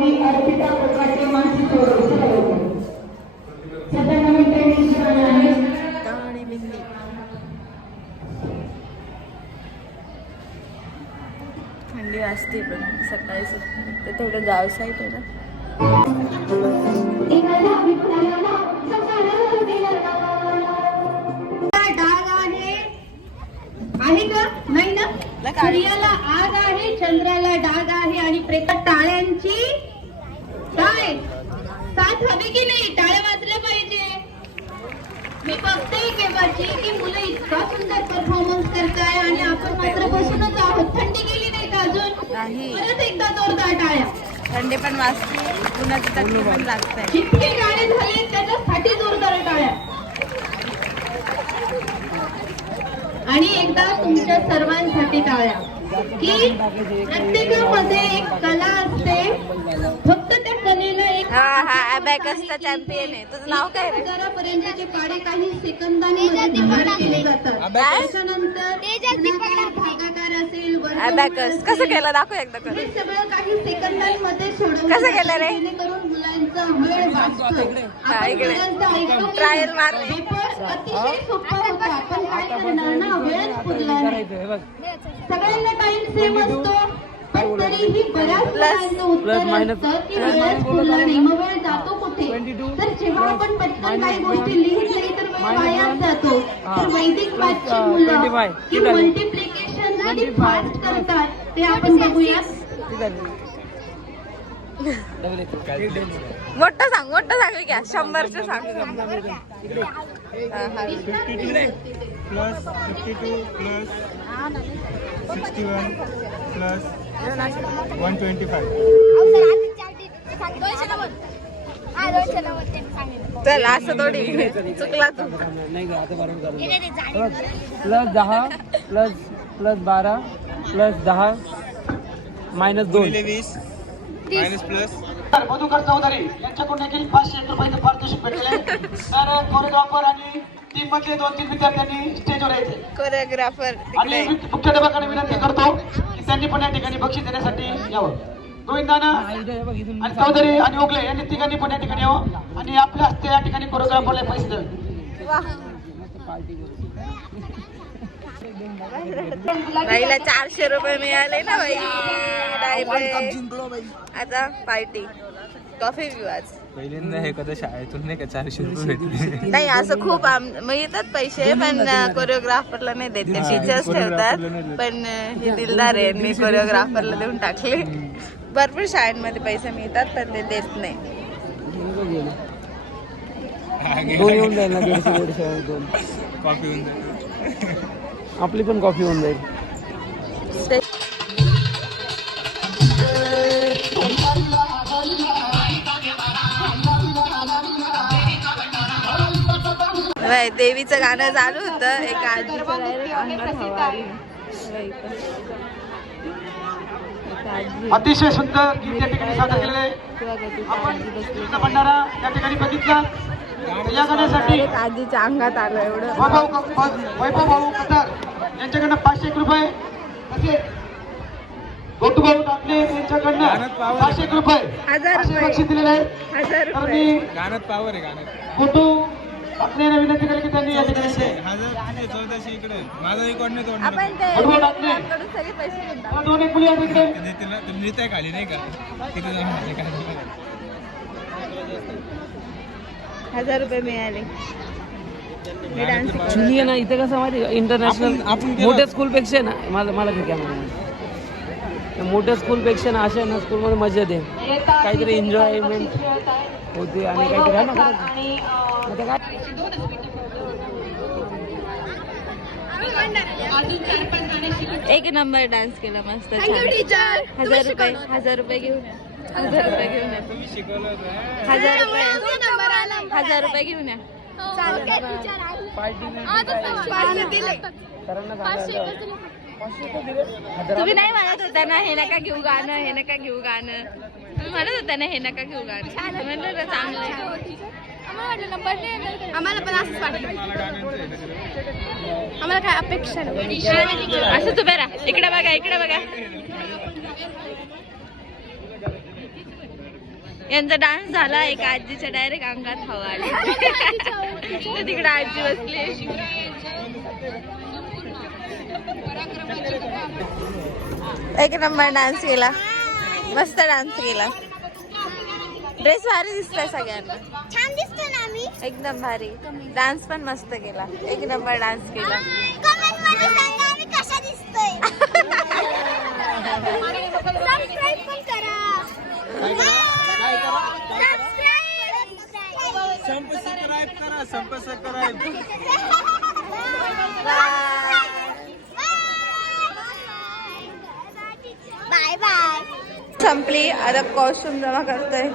आणि अर्पिता कोकाटे मानसी सोडवली सध्या नवीन ट्रेनिंग सुरू आहे. थंडी वाजते पण सकाळी ते थोडं गाव साईड आहे ना. आहे का नाही ना. सूर्याला आग आहे, चंद्राला डाग आहे आणि प्रत्येक टाळ्यांची काय साथ हवी की नाही. टाळ्या वाजल्या पाहिजे. मी बघते केव्हाची की मुलं इतका सुंदर परफॉर्मन्स करताय आणि आपण मात्र बसूनच आहोत. थंडी गेली नाही का अजून. परत एकदा जोरदार टाळ्या. थंडी पण वाजते, उन्हाची थंडी पण लागते. जितके गाणे झाले त्याच्यासाठी जोरदार टाळ्या. आणि एकदा तुमच्या सर्वांसाठी टाळ्या की प्रत्येकामध्ये एक कला असते. फक्त त्या कलेला एक अबॅकसचा चॅम्पियन आहे. तुझं नाव काय रे? हजारापर्यंतचे पाडे काही सेकंदांमध्ये दिवाळ केले जातात. त्याच्यानंतर भागाकार असेल, अबॅकस कसं केलं दाखव एकदा कर. हे सगळं काही सेकंदांमध्ये सोडवलं कसं केलं रे? जेणेकरून मुलांचा वेळ वाचतो. ट्रायल मारले. पेपर अतिशय सोपा होता. आपण काय करणार ना, वेळच पुरला नाही. सगळ्यांना टाइम सेम असतो पण तरीही बऱ्याच मुलांचं उत्तर असतं की वेळच पुरला नाही. मग वेळ जातो कुठे. तर जेव्हा आपण पटकन काही गोष्टी लिहित नाही तर वेळ वायाच जातो. तर वैदिक मॅथची मुलं की मल्टिप्लिकेशन किती फास्ट करतात ते आपण बघूयात. मोठं सांग घ्या. 100चं सांग. Plus 52 plus 61 plus 125. चल असं थोडी चुकला तू. Plus 10 plus 12 plus 10 minus 2 20 minus plus Madhukar Chaudhari यांच्याकडून देखील 500 रुपयाचं पारितोषिक भेटले. तर कोरिओग्राफर आणि टीम मधले 2-3 विद्यार्थ्यांनी स्टेजवर यायचे. कोरिओग्राफर आणि मुख्याध्यापकांना विनंती करतो की त्यांनी पण या ठिकाणी बक्षीस देण्यासाठी यावं. गोविंदाना आणि चौधरी आणि ओगले यांनी तिघांनी पण या ठिकाणी यावं आणि आपल्या हस्ते या ठिकाणी कोरिओग्राफरला पैसे द्यावे. बाईला 400 रुपये मिळाले ना बाई. आता पार्टी कॉफी पिऊ आज. पहिल्यांदा हे कदा शाळेतून नाही का 400 रुपये भेटले. नाही असं खूप मिळतात पैसे पण कोरिओग्राफरला नाही देत. ते टीचर्स ठेवतात. पण हे दिलदार आहे. मी कोरिओग्राफरला देऊन टाकले. भरपूर शाळांमध्ये पैसे मिळतात पण ते देत नाही. दोन येऊन जाईल ना. 150 कॉफी होऊन जाईल. आपली पण कॉफी होऊन जाईल. देवीचं गाणं चालू होतं. एक आजीचं अतिशय सुंदर गीत या ठिकाणी सादर केलेले आपण भंडारा या ठिकाणी बघितला. या गाण्यासाठी आजीच्या अंगात आलं एवढं. वैभव भाऊ कतार यांच्याकडनं 501 रुपये. तसेच गोटू भाऊ टाकले यांच्याकडनं 501 रुपये 1000 रुपये बक्षीस दिलेले आहे. 1000 तर रुपये. मी गाण्यात पावर आहे. गाण्यात गोटू आपल्याला विनंती केली की त्यांनी या ठिकाणी 1400 इकडे माझा रेकॉर्ड नाही तोडणार. आपण ते गोटू टाकले कडून सगळे पैसे घेऊन टाकू. दोन एक मुली आहेत इकडे. तुम्ही लिहिताय खाली नाही का तिथे जाऊन माझे काय 1000 रुपये मिळाले. मी डान्स ऍक्च्युली आहे ना इथे कसं माहिती इंटरनॅशनल मोठ्या स्कूलपेक्षा ना मला काय मोठ्या स्कूलपेक्षा ना अशा ना स्कूलमध्ये मजा येते. काहीतरी एन्जॉयमेंट होते आणि काहीतरी आहे ना. एक नंबर डान्स केला मस्त. 1000 रुपये 1000 रुपये घेऊन 1000 रुपये घेऊन या. 1000 रुपये 1000 रुपये घेऊन या. तुम्ही नाही म्हणत होता ना हे नका घेऊ गाणं हे नका घेऊ गाणं. तुम्ही म्हणत होता ना हे नका घेऊ गाणं. म्हणलं ना चांगलं. आम्हाला पण असंच वाटलं. आम्हाला काय अपेक्षा नाही. असंच उभे राहा. इकडे बघा इकडे बघा. यांचा डान्स झाला. एका आजीच्या डायरेक्ट अंगात हवा आली. तर तिकडे आजी बसली. एक नंबर डान्स केला, मस्त डान्स केला. ड्रेस भारी दिसतोय सगळ्यांना, छान दिसतो ना मी. एकदम भारी. डान्स पण मस्त केला, एक नंबर डान्स केला. कमेंट मध्ये सांगा आम्ही कशा दिसतोय. सबस्क्राइब पण करा. Bye bye. संपली, आता कॉस्ट्युम जमा करतोय.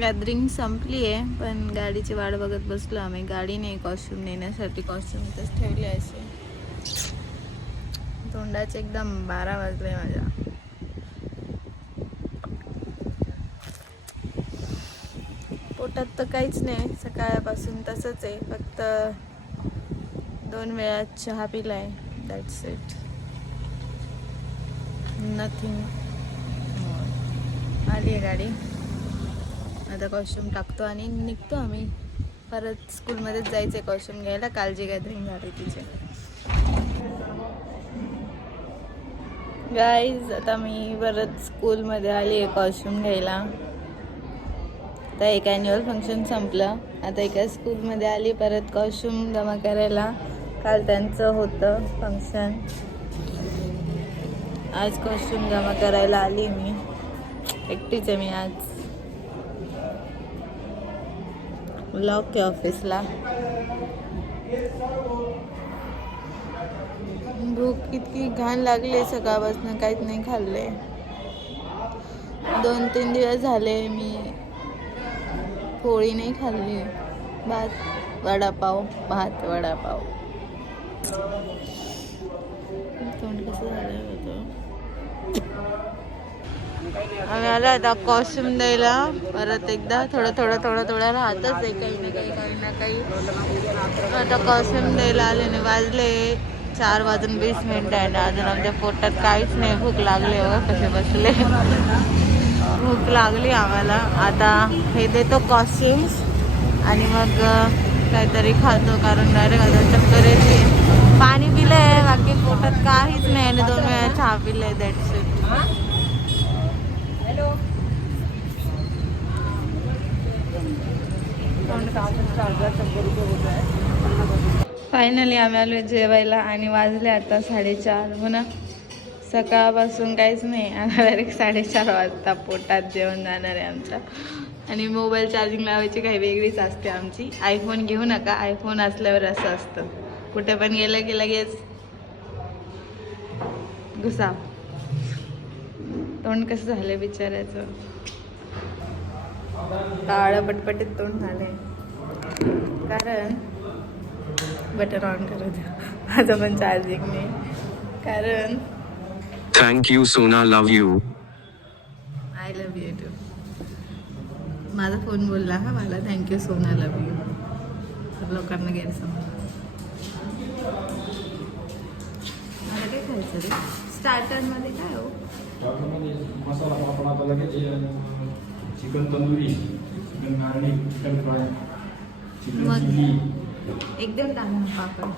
गॅदरिंग संपली आहे, पण गाडीची वाट बघत बसलो आम्ही. गाडी नाही कॉस्ट्युम नेण्यासाठी, कॉस्ट्युम इथंच ठेवले असे. तोंडाचे एकदम 12 वाजले माझ्या. पोटात तर काहीच नाही, सकाळपासून तसंच आहे. फक्त 2 वेळा चहा पिलाय, दॅट्स इट, नथिंग. आली आहे गाडी, आता कॉस्ट्युम टाकतो आणि निघतो आम्ही. परत स्कूलमध्येच जायचं आहे कॉस्ट्युम घ्यायला. काल जी गॅदरिंग झाली तिचे. गाईज आता मी परत स्कूलमध्ये आली आहे कॉस्ट्युम घ्यायला. आता एक ॲन्युअल फंक्शन संपलं, आता एका स्कूलमध्ये आली परत कॉस्ट्युम जमा करायला. काल त्यांचं होतं फंक्शन, आज कॉस्ट्युम जमा करायला आली मी. एकटीच आहे मी आज. लॉक आहे ऑफिसला. भूक इतकी घाण लागली सकाळपासून, काहीच नाही खाल्ले. 2-3 दिवस झाले मी पोळी नाही खाल्ली. भात वडापाव, भात वडापाव. तोंड कसं झालं होतं. आम्ही आलो आता कॉस्ट्युम द्यायला. परत एकदा थोडं राहतच आहे, काही ना काही. आता कॉस्ट्युम द्यायला आले नाही. वाजले 4:20 आहे ना, अजून आमच्या पोटात काहीच नाही. भूक लागली हो, कसे बसले. भूक लागली आम्हाला. आता हे देतो कॉस्ट्युम्स आणि मग काहीतरी खातो, कारण डायरेक्ट आता चक्कर येते. पाणी पिलंय, बाकी पोटात काहीच नाही. आणि 2 वेळा चहा पिलंय, दॅट्स इट. फायनली आम्ही आलो जेवायला आणि वाजले आता 4:30. हो ना, सकाळपासून काहीच नाही. आम्हाला डायरेक्ट 4:30 वाजता पोटात जेवण जाणार आहे आमचं. आणि मोबाईल चार्जिंग लावायची काही वेगळीच असते आमची. आयफोन घेऊ नका, आयफोन असल्यावर असं असतं, कुठे पण गेलं की लगेच घुसा. तोंड कसं झालं बिचारायचं, काळं पटपटीत तोंड झाले. कारण बटन ऑन करू द्या, माझं पण चार्जिंग नाही. कारण थँक्यू सोना, love you. I love you too. माझा फोन बोलला हा मला, थँक्यू सोना, लव्ह यू. तर लोकांना गैरसमज. मला काय खायचं रे स्टार्टरमध्ये? काय हो मसाला पापड आता लगेच. Chicken tandoori, chicken garlic, chicken fry, chicken chilli. एकदम टाका पापड.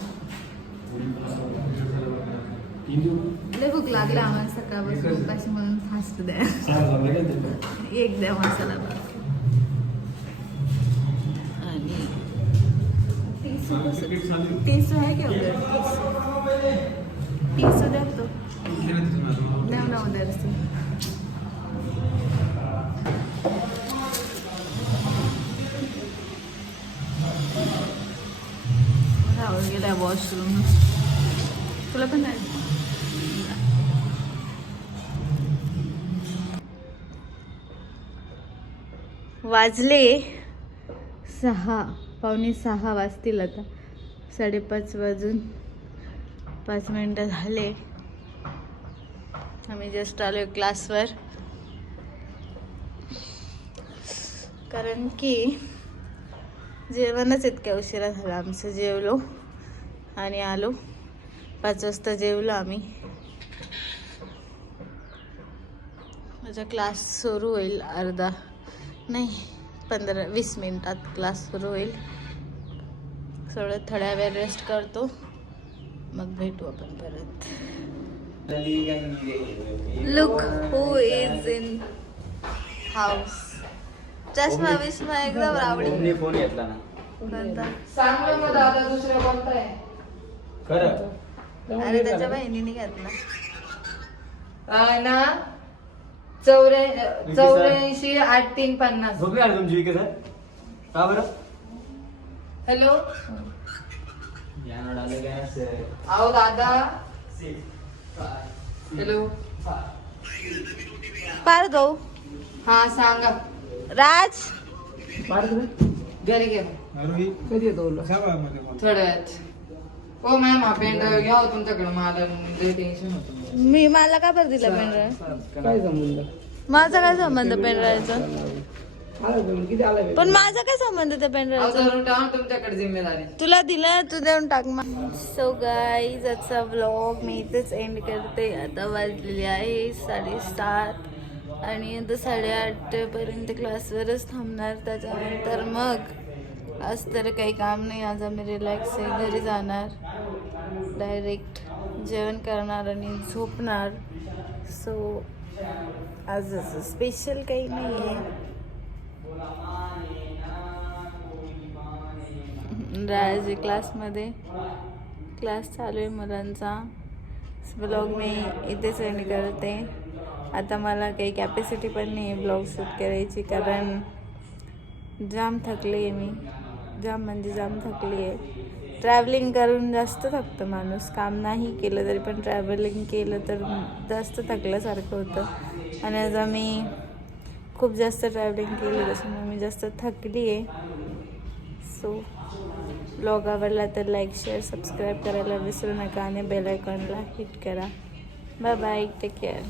लय भूक लागला आम्हाला सकाळपासून, उपाशी म्हणून फास्ट द्या. एक द्या मसाला भात. आणि टीसू आहे का उधर? टीसू द्या तो, द्या ना उधर से. राहुल गेला वॉशरूम. तुला पण नाही? वाजले 6, 5:45 वाजतील आता. 5:30 वाजून 5 मिनिटं झाले. आम्ही जस्ट आलो क्लासवर, कारण की जेवणच इतक्या उशिरा झाला आमचं. जेवलो आणि आलो. 5 वाजता जेवलो आम्ही. माझा क्लास सुरू होईल 15-20 मिनिटात क्लास सुरू होईल. थोड्या वेळ रेस्ट करतो, मग भेटू आपण परत. Look who is in house. चष्मा विस्मा एकदम आवडी. फोन घेतला ना कोणता? सांग मग दादा दुसरं कोणतं खरं. अरे त्याच्या बहिणीने घातला. आहे ना 84 8350. झोपली आली तुमची विके सर का बरं? हॅलो यानं आलं काय सर? आओ दादा. हॅलो पार दो हा सांगा. राज घरी घे कधी येतो थोड्या वेळात. हो मॅम हा पेनड्राईव्ह घ्या हो तुमच्याकडे. मला टेन्शन होतं. मला का बरं दिला पेनड्राईव्ह? काय संबंध? माझा काय संबंध पेनड्राईव्हचा? किती आला पण माझा काय संबंध त्या पेनड्राईव्हचा? तुमच्याकडे जिम्मेदारी. तुला दिलं तू देऊन टाक. सो गाईज आजचा व्लॉग मी इथेच एंड करते. आता वाजलेली आहे 7:30 आणि आता 8:30 पर्यंत क्लासवरच थांबणार. त्याच्यानंतर मग आज तर काही काम नाही. आज आम्ही रिलॅक्स आहे. घरी जाणार, डायरेक्ट जेवण करणार आणि झोपणार. सो आज असं स्पेशल काही नाही आहे. राज क्लासमध्ये क्लास चालू आहे मुलांचा. ब्लॉग मी इथेच एंड करते. आता मला काही कॅपॅसिटी पण नाही आहे ब्लॉग शूट करायची, कारण जाम थकली आहे मी. जाम थकली आहे. ट्रॅव्हलिंग करून जास्त थकतं माणूस. काम नाही केलं तरी पण ट्रॅव्हलिंग केलं तर जास्त थकल्यासारखं होतं. आणि आज आम्ही खूप जास्त ट्रॅव्हलिंग केली, त्याच्यामुळे मी जास्त थकली आहे. सो ब्लॉग आवडला तर लाईक शेअर सबस्क्राईब करायला विसरू नका आणि बेल आयकॉनला हिट करा. Bye bye, take care.